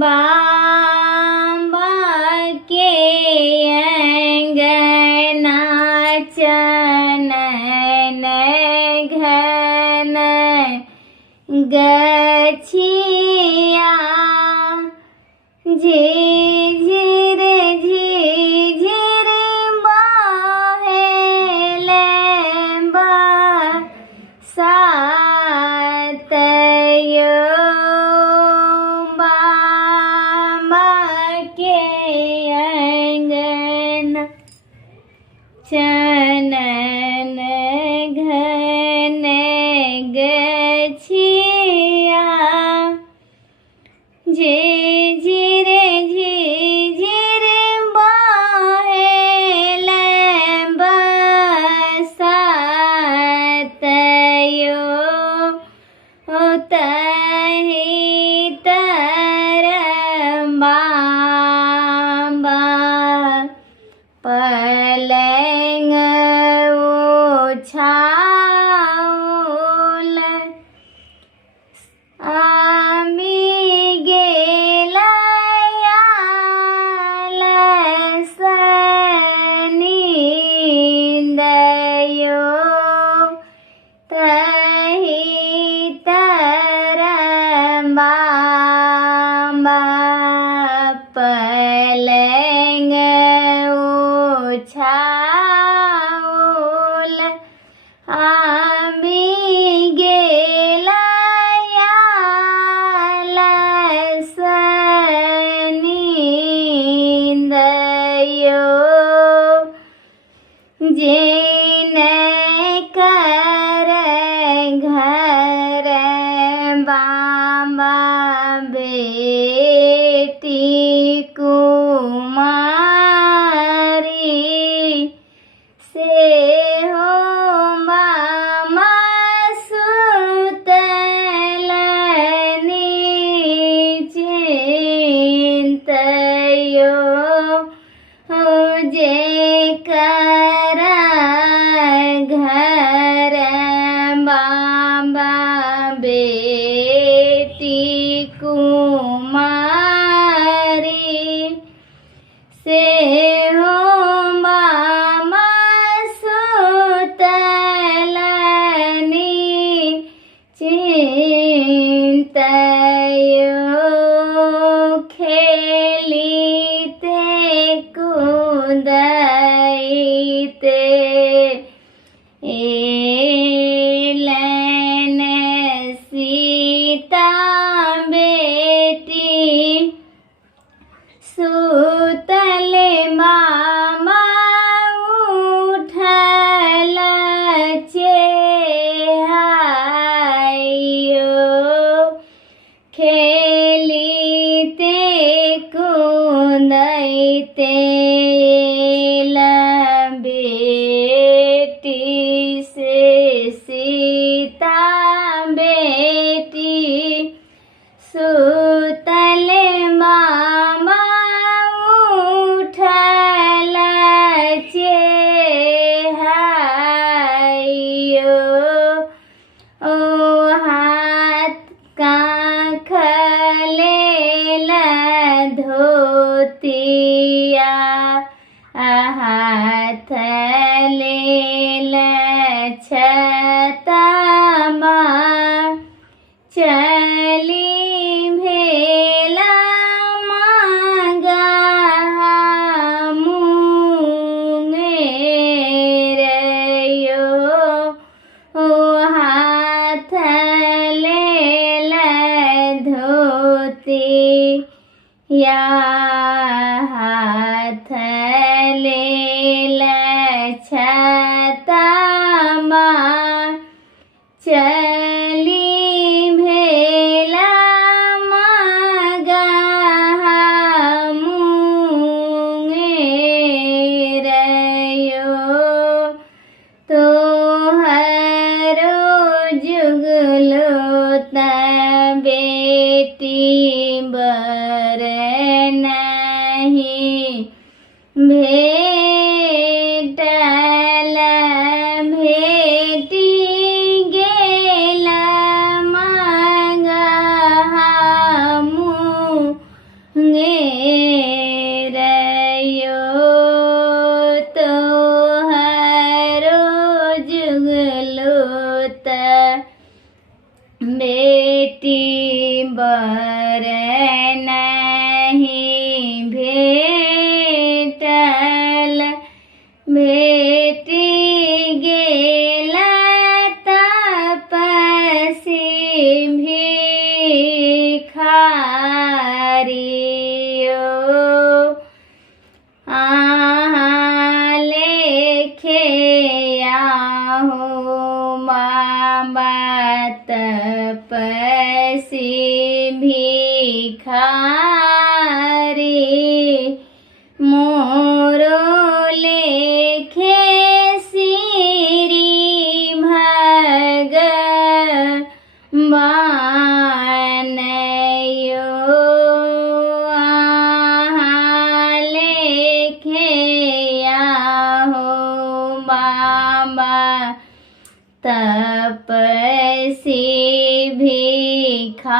बाबा के अंगना चनन घन गछिया झिझिर झिझिर बहेले बरसातयो बाबा के अंगना चनन घन गछिया झिझिर झिझिर बहेले बरसातयो तहि तर बाबा पलंग ओछाओल आमी गेलयाल सनींदयो तहि तर बाबा पलंग ओछाओल आमी गेलयाल सनींदयो जिन कर घर बाबा बेटी कुमारी से हो मामा सुतल निश्चिंतयो जे कर घर बाबा बेटी कुमारी से हो मामा सुतल निश्चिंतयो खेलिते कूदते एलन सीता बेटी सुतल मामा उठल चेहाइयो खेलिते कूदते बेटी से सीता बेटी सुतल मामा उठल चेहाइयो ओ हाथ काख लेल धोतिया हाथ लेल छतमा चली भेला मांगा मुंगेरयो ओ हाथ लेल धोती या हाथ लेल छतमा चली भेला मागा मुंगेरयो तोहरो जुगलो त बेटी बर नहीं भेटल भेटी गेल मांगा बेटी बर नहीं भेटल भेटी गेला तपसी भिखारियो लेखे आहो बाबा तपसी भिखारी मोरो लेखे श्री भगवान यो लेखे आहो बाबा तपसी भिखारी